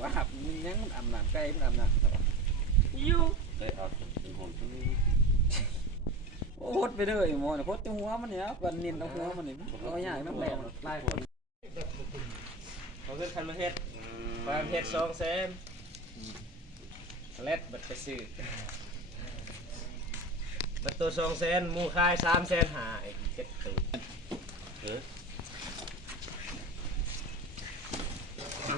ว่าหับมึงยังมันอาบน้ำไก่มันอาบน้ำครับอยู่ได้เอาเป็นหอมทั้งนี้โอ้โหดไปเลยหมอนะโคตรหัวมันเนี่ยวันนินเอาหัวมันนี่เอาอย่างน้ำแรงไล่คนเขาเกิดคันมาเฮ็ดมาเฮ็ดสองแสนเล็ดบัดไปซื้อบัดตัวสองแสนหมูคายสามแสนหาอีกเจ็ดตัว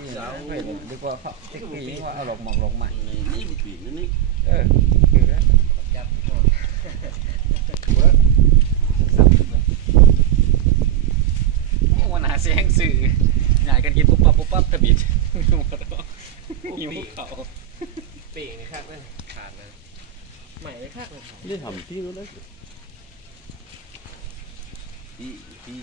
นี่ยเออดีกว่าเขาเทคนิคว่าเอาหลอกมอกหลอกใหม่นี่นี่มันปีนี่นี่เออคือแล้วจับหมดมันหาเสียงสื่อใหญ่กันกินปุ๊บปั๊บปุ๊บปั๊บตะบิดหิวเขาปีกนี่คักเลยขาดเลยใหม่เลยคักเลยนี่ทำที่นู้นเลยที่ที่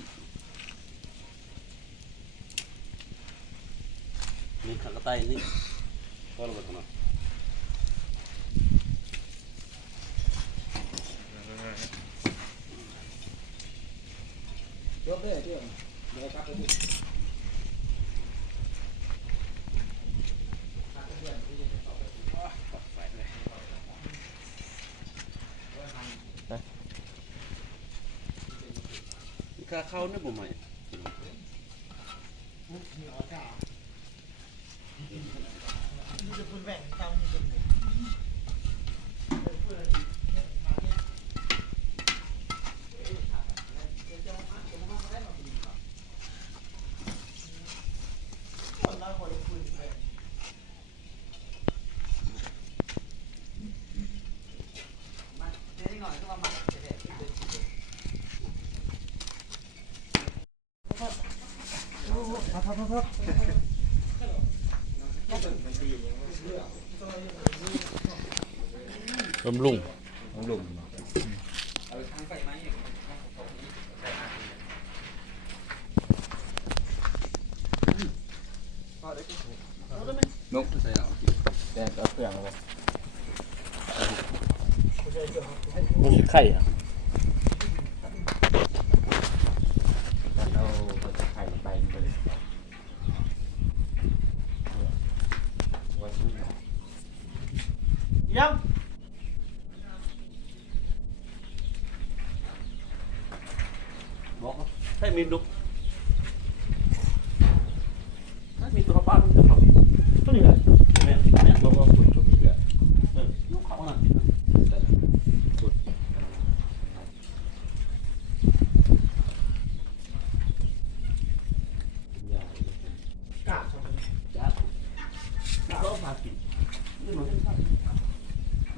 นี่ข้างใต้นี่ก็ระเบิดมายกเลยเดี๋ยว เดี๋ยวกลับไปที่ข้าเข้านี่บ่ใหม่ บำรุงเอาทางไปไหมนกใส่เอาแดงเอาเครื่องเลยมันสิไข่อะเอาไข่ไปเลยว่าชื่อ ยัง บอกว่าให้มีดุกให้มีตัวบ้านจะเขาก็นี่แหละแม่แม่บอกว่าคุณจะมีเยอะเออลูกเขาน่ะ กาด จ้าเขาพา กิน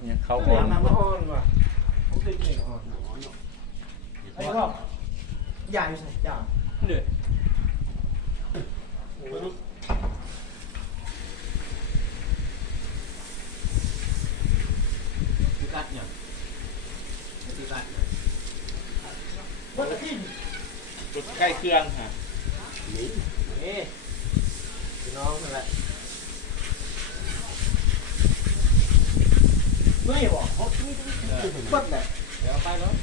เนี่ยเขาอ่อนนน้ำอ่อนว่ะผมเคยกินอ่อนหนอนไอ้พ่อยาอยู่ใส่ยาเนี่ยคือกัดเนี่ยคือกัดวันที่จุดใกล้เครื่องฮะ นี่ นี่พี่น้องนั่นแหละไม่บอกเขาปัดเลยเดี๋ยวไปแล้ว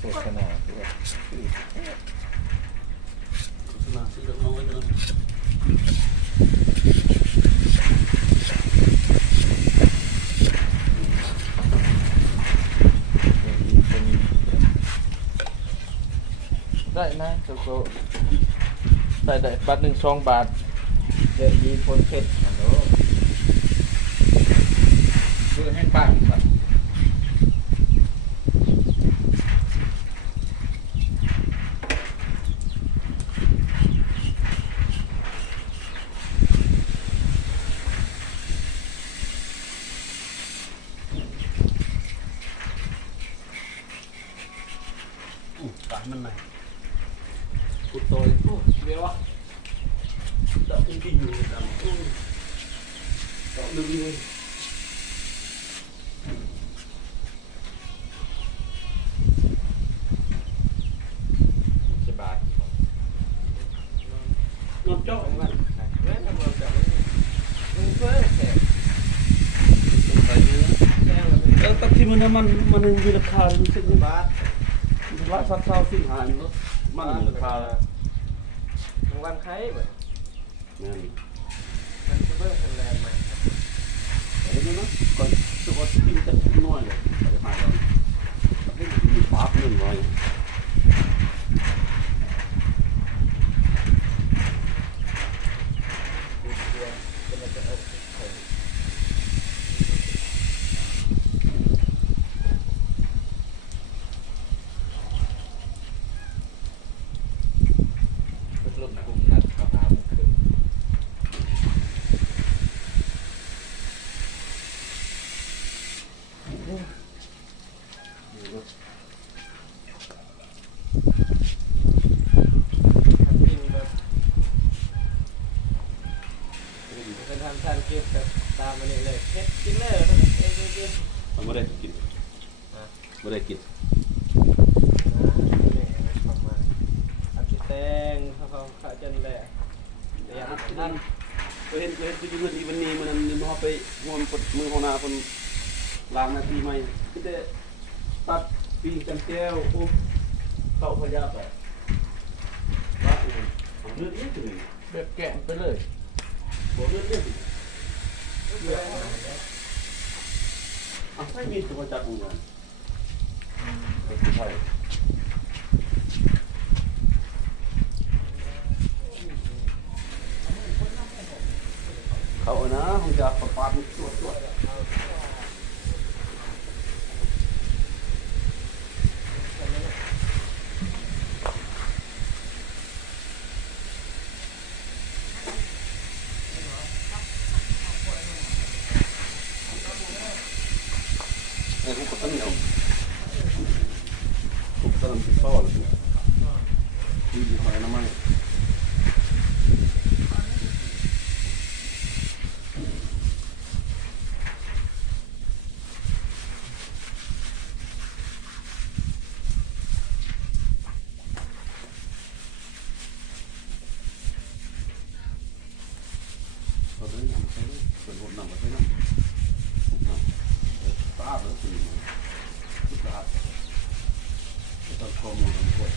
โฆษณา มาซื้อน้องไว้กัน ได้นะโจโก้ได้ได้บาทหนึ่งสองบาทเดี๋ยวมีคนเผ็ดฮัลโหลคือแห้งปากครับ ตายมันไหนกูโตยโอ้เดี๋ยววะดอกจริงๆอยู่ดำอู้ดอกลึกเลย สิบบาท นอนเจาะ ของมันแม่ทำเราจะมันเพิ่มแสบ ใส่เนื้อ แค่ละ เออแต่ที่ มันมันมันมีราคามันสิบบาทร้อยสามสิบสี่ห้าเนาะมันมีราคารางวัลใครแบบแม่นมันจะเพิ่มคะแนนใหม่เอ้ยนะก่อนสุกกินจะน้อยเลยไปหาเรามีปาบเงินไว้ดูเดือนจะมันจะเอาไป รวมกลุ่มนัดกับตามขึ้น บินแบบเป็นทำทันเก็บแบบตามมานี่เลยเฮ็ดกินเลยเท่านั้นเองเอง มันไม่ได้กินไม่ได้กิน ประมาณอาทิตย์แตงเขาเขาเขาจนแหละแต่ยังท่าน ก็เห็นก็เห็นที่มันอีวันนี้มันมันมาไปมวนปดมือของนาคนล้างนาทีใหม่ก็จะตั ดปีจังแก้วปุ๊บเข้าพยาไปว่าอีกของเลือดเลือดถึงแบบแกะไปเลยบอกเลือดเลือดถึงอะไม่มีตัวจับมือกันเป็นผู้ชายเขาเอานะคงจะปะปาตัวตัวตัวไอ้พวกกดตั้งเหนียวพวกกำลังติดต่อเลยดีดีคอยน้ำมันเราได้ยังใช้เป็นรถนำไปใช้นำนำตาเหลือสี่ตาต้องข้อมูลทั้งหมด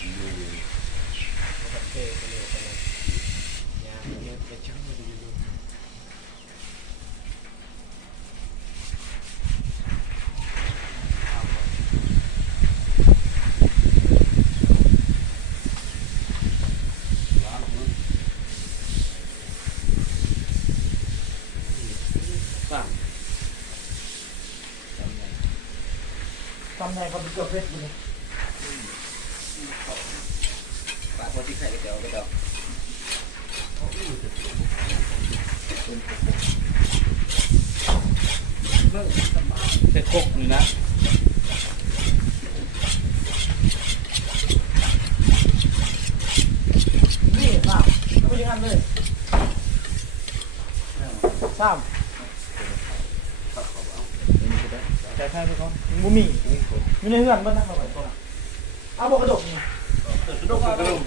นี่ ประเทศไปเลยไปเลยยามเนี่ยจะช่วยมาดูดู ล้างมันสร้าง ทำไงเขาเป็นตัวเพชรเลย ปากคนที่ไข่กระเจียวกระเจียว เสร็จคกนี่นะ นี่สามไม่ยังงั้นเลยสาม ใช่ใช่ทุกคนบุมีมีในเฮือนบ้านนะเขาไปก่อนเอาบอกกระดกนี่กระดกกระดก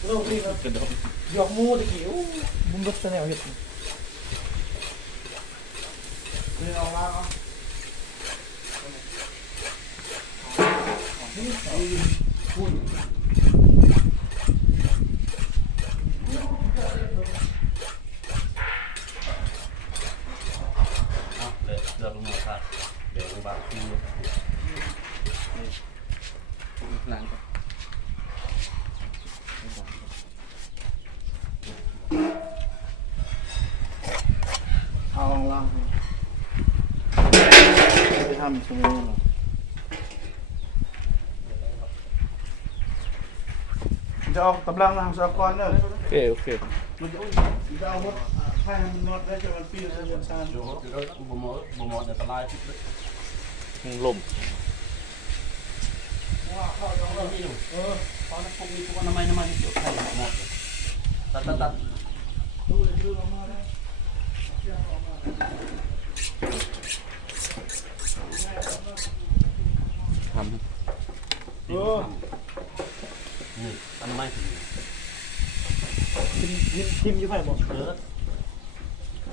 กระดกนี่ครับกระดดหยอกมูตะกี้อู้บุ้มรถแนวเห็ดนี่เอามาเอาอะเลยเดินลงมาค่ะเดี๋ยวบางที หลังก่อน เอาลองล่าง ไปทำสมุนจะเอาตำลังนางสากรเนอะโอเคโอเคมันจะจะเอาหมดให้มันนอดได้จนมันปีนเดือนซานดูดูดูบ่หมดบ่หมดเนี่ยตราย ทิศเลยลมเออตอนนั้นพวกมีพวกน้ำมันน้ำมันที่เกี่ยวไข่หมดตัดตัดตัดทเออนี่ตัดน้ำมันถึงทิมทิมทิมอยู่ไผบ่เออ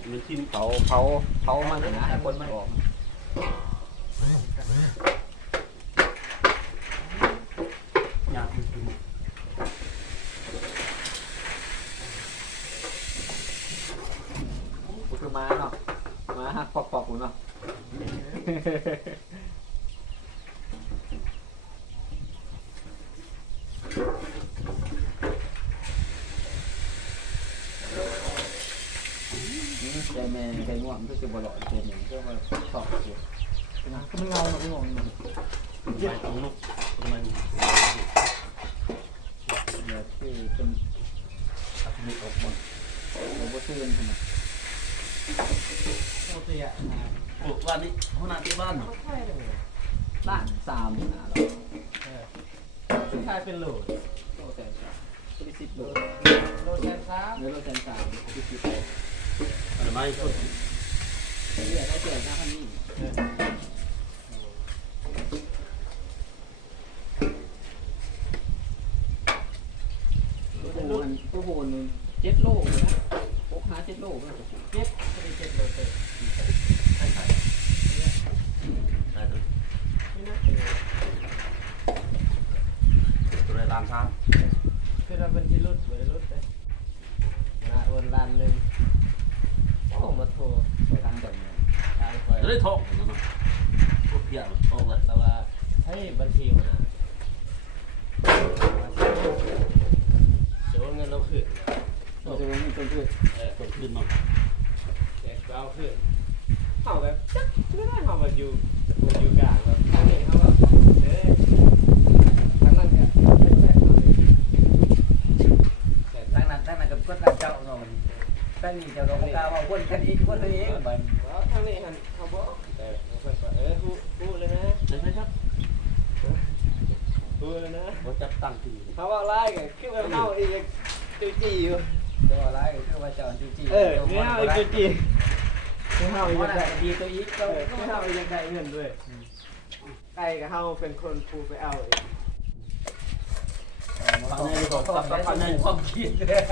มันทิ่มเผาเผาเผามันนะให้คนมันออกยากมันทิ่มก็คือม้าเนาะม้าหักปอกๆเนาะใจแม่ใจง่วงก็จะบ่หล่อเต็มก็มาชอบอยู่ ก็มันเงาเนาะพี่น้อง ไปตรงนู้นน้ำมัน เดี๋ยวคือจน ตัดมือออกหมด เราบ่ตื่นขนาด โอ้เตียโอ้บ้านนี้หัวหน้าที่บ้านเหรอใช่เลยล้านสามนะเราสุดท้ายเป็นโหลดโตแต่สามสิบสิบโลโหลดแทนครับเนื้อโลแสนสามสิบสิบอะไรไม่ชดเรียกเขาเกิดหน้าพันนี่ตัวโหนตัวโหนเจ็ดโลเลยนะพกหาเจ็ดโลเลย เจ็บไม่ได้เจ็บโหลดเลย ได้เลย ไม่น่า ตัวไรตามทาง คือเราเป็นที่รุดบ่ได้รุดเลยนาโอนล้านหนึงโอ้มาโทร ไปทางแบบนี้ ทางคอย จะได้ทองนะมั้งพวกเพี้ยนทองเลยแต่ว่าให้บัญชีมาโจนเงินเราขึ้นเราจะมีต้นพืชเออคนขึ้นมาแจกเราขึ้นเขาแบบจักไม่ได้เขามาอยู่อยู่กลางแบบทางนี้เขาแบบเอ้ยทางนั้นก็ไม่ใช่เขาเลยแต่ตั้งนั้นตั้งนั้นกับก็ตั้งเจ้าเนาะมันตั้งนี่เจ้าเรากล้าว่าคนกันอีกคนตัวเองมันแล้ว ทางนี้หันเขาบอกแต่เขาเพิ่นก็เออพูดพูดเลยนะใช่ไหมครับพูดเลยนะว่าจับตั้งทีเขาบอกไล่กันคือแบบเฮาอีกจูจีอยู่เจ้าอะไรคือว่าเจ้าจีจีเออคือเฮาอีกจูจีคือเฮาอีกว่าได้ดีตัวอีกเอเจ้าอคือเฮาอีกได้เงินด้วยไก่กับเฮาเป็นคนพูไปเอาเองฟังให้ดีกว่าฟังให้ความคิดเลย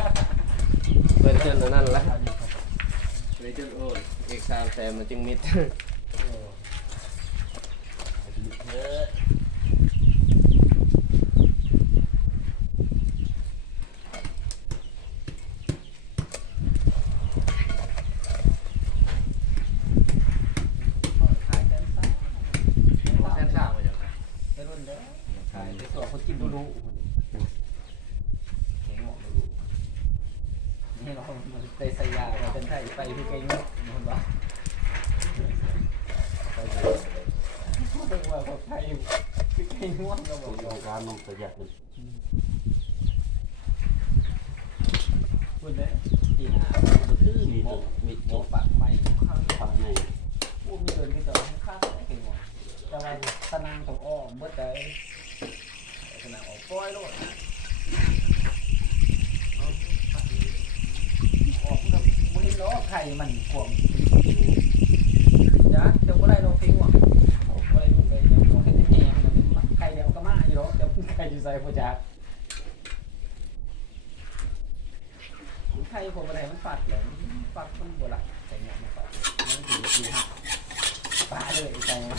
เป็นเช่นนั้นแหละ เลยจนโอ้ยอีกสามแสนมันจึงมิดเออขายแสนสาม แค่ทราบว่าอย่างไร ไปรุ่นเด้อขายไปสอบคนกินดูดูเก่งหมดดูดูนี่เราไปใส่ยาเราเป็นไทยไปที่ไกลเนาะมันว่าไปเลยว่าคนไทยคือไกล ง่วงก็บตัอวกโยการลงประหยัดมันพูดได้ที่หาบุตรมีโมมีโมปากใหม่ข้างทางในผู้มีเดินที่ต่อข้างได้เก่งหมดแต่ว่าตะนางของอ้อมเมื่อใดตะนางออกปล่อยโลดออกกับมือล้อไข่มันขวงจ้ะเดี๋ยวก็ได้ลงทิ้งว่ะก็ได้ลูกเลยเดี๋ยวให้แง่มันไข่เดี๋ยวก็มาอยู่หรอกเดี๋ยวไข่อยู่ใส่พ่อจ๋าไทยผมอะไรมันฝัดเหรอฝัดมันโบราณใส่เงี้ยมันฝัดมันอยู่ที่หักปลาเลยใส่นะ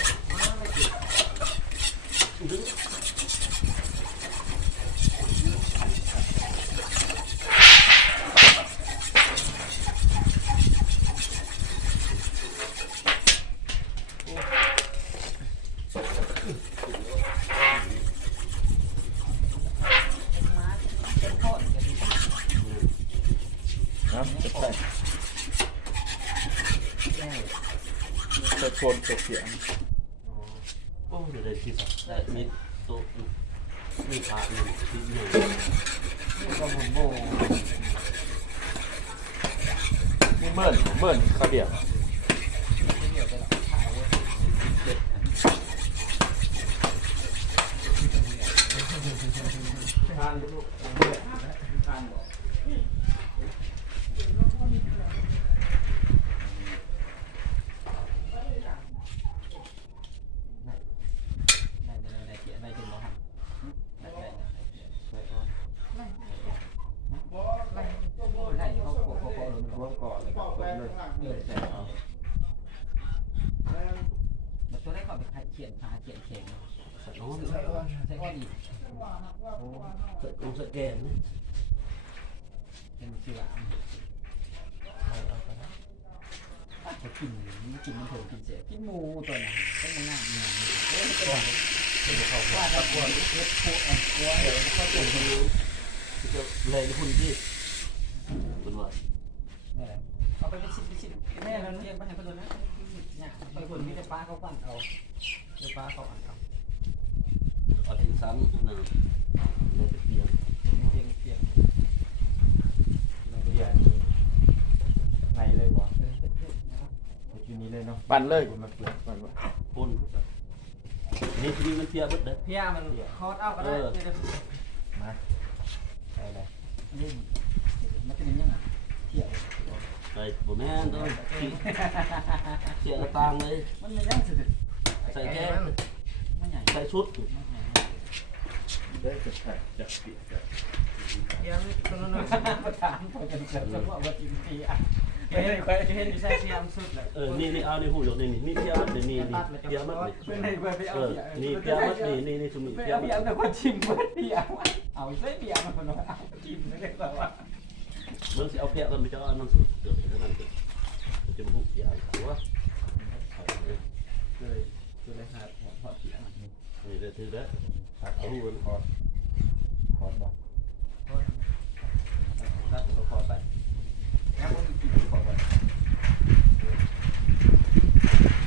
จะใส่ใส่โคนเสียง โอ้เดี๋ยวได้ที่สักได้มิดโต๊ะมีพระหนึ่งที่หนึ่ง ก็ผมโบ นี่ เบิ่นเบิ่นข้าวเดียว เดี๋ยวไปขายเว้ยเด็ดานลูก ทานบอกได้ได้ได้เกียได้จนบ่ทำได้ได้ได้ก่อนได้ได้เขาโคโคโคลง รวมก่อนเลยครับเลย เออใช่เอามันตัวได้เขาไปเขียนหาเขียนเขียน ใส่โอ้ ใช่ใช่แค่ดี ใส่กงใส่แกนเป็นชื่อว่าไปนะจะกินกินมันเถึงกินเสียกินหมูตัวนั้นต้องมานั่งหมูเอ้ยตัวว่าตะกวนเล็กพวกอันกลัวเดี๋ยวเขาตัวคนรู้จะเลยคุณที่เป็นว่านี่เอาไปไปชิมไปชิมแม่เราเลี้ยงไปให้คนดูนะเนี่ยไปคนมีแต่ปลาเขาปั่นเอาเดี๋ยวปลาเขาปั่นเอาเอาถึงซ้ำนะเนี่ยพียงเพียง เดี๋ยวนี้ไงเลยวะอยู่นี้ เลยเนาะปั่นเลยมันเปลือกมันวะพ่นนี่คือมันเพียบดเลยเพียมันคอดเอาก็ได้เดี๋ยวมาไปเลยนี่มันจะเป็นยังไงเที่ยวใส่ผมแม่นด้วยเสียกระตังเลย มันไม่ยังสุดใส่แก้มันใหญ่ใส่ชุดได้จะแท็กจะเปลี่ยนจะยังตัวนั้นประธานเขาจะเกิดเฉพาะว่าจริงเพีย เห็นเคยเห็นใช่เพียมสุดเลยเออ นี่นี่เอาในหูยกนี่นี่นี่เพียบนี่นี่นี่เพียมัดนี่เป็นในเบอร์ไปเอาเออเพียนี่เพียมัดนี่นี่นี่ชุมนี่ไปเพียเอาบเพียแต่คนชิมมันเพียเอาใช่เพียมันคนละชิมไม่ได้แบบว่าเมื่อสิเอาเพียบกันไปเจ้าน้ำสุดเดี๋ยวจะนั่นจะบุกใหญ่หัวเลยคือเลยครับพอเพียนี่เดี๋ยวถือแล้วเอาหูคอร์ดคอดบอกตัดตัวคอไปแล้วก็กินคอไป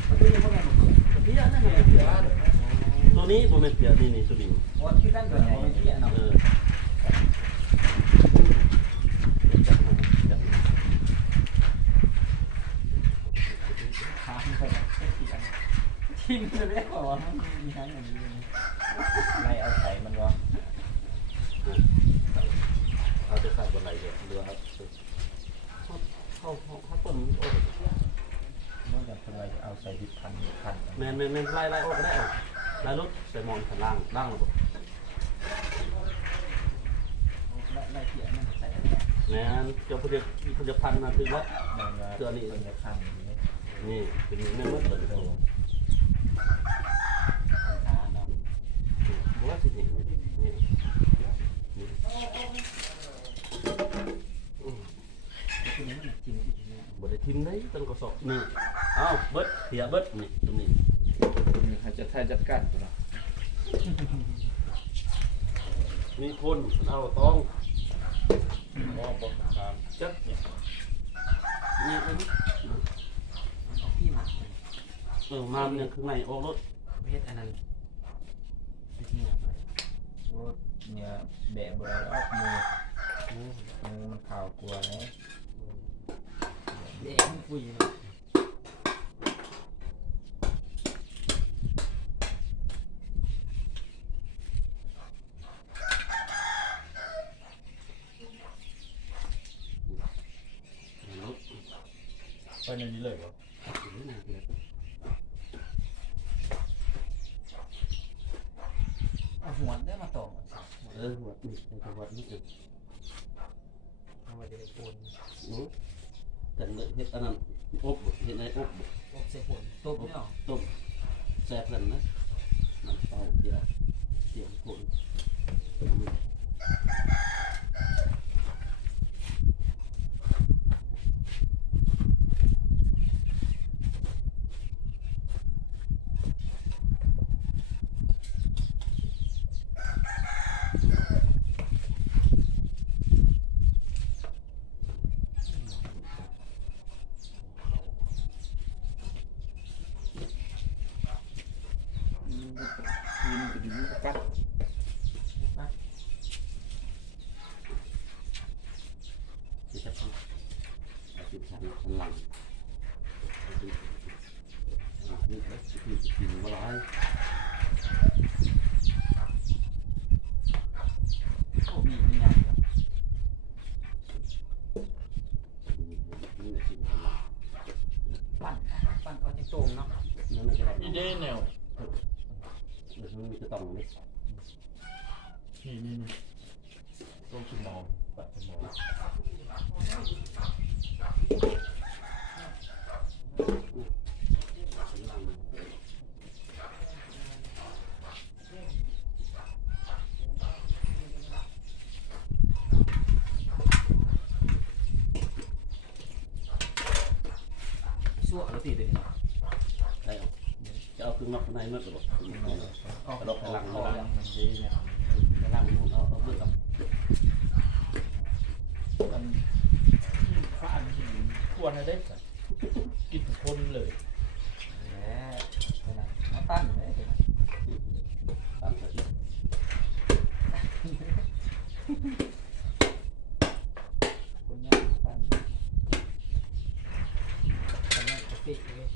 มันก็ยังไม่ได้หมด เพียนั่นไงเพีย ตัวนี้ผมเป็นเพียนี่นี่ตัวนี้วันที่นั่นตัวไหนไม่เพียเนาะเออทางไปทิมเลยไม่บอกว่ามันมีทั้งอย่างนี้ไม่เอาใส่มันวะเอาจะใส่บนไหนเดี๋ยวเดี๋ยวครับเข้าเข้าเข้าต้นโอ้ เมื่อจะ เป็นอะไรจะเอาใส่ดิบพันพันแมนแมนแมนไล่ไล่ออกก็ได้เอาไล่รถใส่มอนข้างล่างล่างระบบไล่เพียมันใส่แมนเจ้าผลิตผลิตภัณฑ์นะคือว่ามันว่าเป็นจะพันนี้นี่เป็นแม่มดเลยโตทานเนาะบอกว่าสินี่นี่นี่คือมันจิ้มจิ้มเนี่ยบได้ทิมได้ต้นกระสอบนี่ เอ้าเบิดเสียเบิดนี่ตรงนี้มีใครจะทายจัดการตัวละมีคนเอาต้องมองบนตามจักนี่นี่เอ้ยเอาพี่มาเออมาเนี่ยข้างในออกรถเพชรอันนั้นไปที่ไหนไปโอ้เนี่ยแบะเบอร์ออกมือมือมันข่าวกลัวนะ เด็กมันคุย รถ ไป ในนี้เลยวะเอาหัวได้มาต่อเออหัวนี่แต่หัวนี่เองเอาไว้จะได้ปูนอือแต่เฮ็ดอันนั้น ข้างหลังนี่ก็จะกินว่าร้ายโอ้มีนี่ไงปั่นปั่นเอาจะโตงเนาะนี่เด้แนวเดี๋ยวมันะต้องนี่นี่นี่ต้อชิมมอปัดชิมมอ คนเลย แหมเดี๋ยวนะมาตั้งเลยเดี๋ยวนะ ตามสติ คนยากตั้งทำให้กาแฟเลย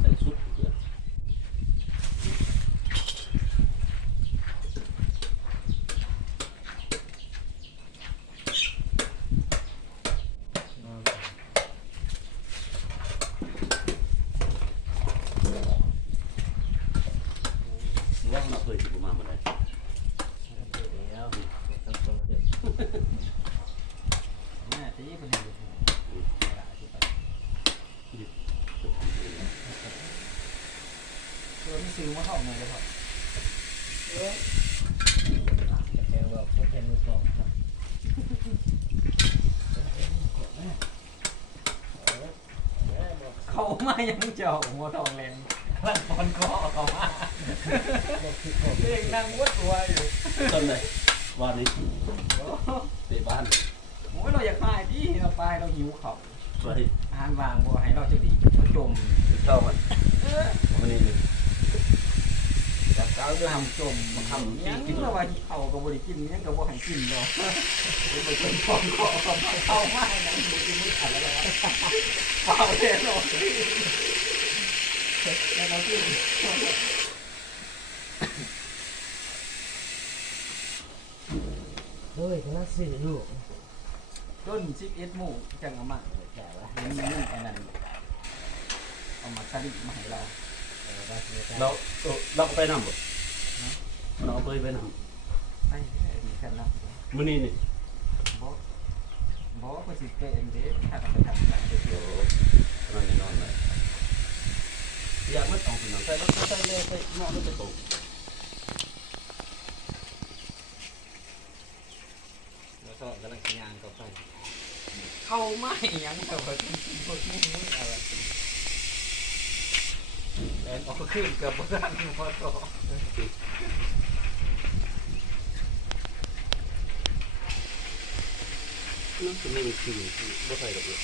ใส่ชุดเพื่อ ว่าเราเคยสิบประมาณเมื่อไร เดี๋ยวแม่ตีคนเดียวเวลาที่ไปตัวนี้ซื้อ มาเข้ามาเลยครับแกบอกว่าเป็นมือสองครับเขามายังเจ้าหัวทองแรงลังบอลคอเขามาเองนั่งวัดตัวอยู่ต้นเลยวันนี้เตะบ้านโอ้ยเราอยากตายพี่เราตายเราหิวเขาไปอาหารวางบัวให้เราจะดีเราจมเข้ามันวันนี้ แบบเราจะทำจมมาทำยังเราว่าเขาก็บริกินยังก็บ่ให้กินหรอกเป็นคนฟองคอเขาเข้ามาอย่างนี้กินไม่ขัดแล้วนะเปล่าเลยหรอกแล้วเรากินเฮ้ยคณะสี่ลูกต้นชิคเอ็ดหมูจังเอามาแก่ละนี่นี่อันนั้นเอามาคาริมาให้เรา เราเราไปนำบ่เราไปไปนไอ้ดีกันนะำมื้อนี้นี่บอกบอกว่าสิเป็นเด็กถ้าเราไปทำการเที่ยวนอนนอนเลยอยากมาต้องถึงใส่แล้วใส่เลยใส่นอนแล้วจะตกแล้วก็กำลังยางก็ไปเข้าไม่ยังแต่ว่าพวกนี้มึงอะไร แอนออกขึ้นกับพระท่านพอต่อนั่นคือไม่มีคือบ่ใส่ดอกเลย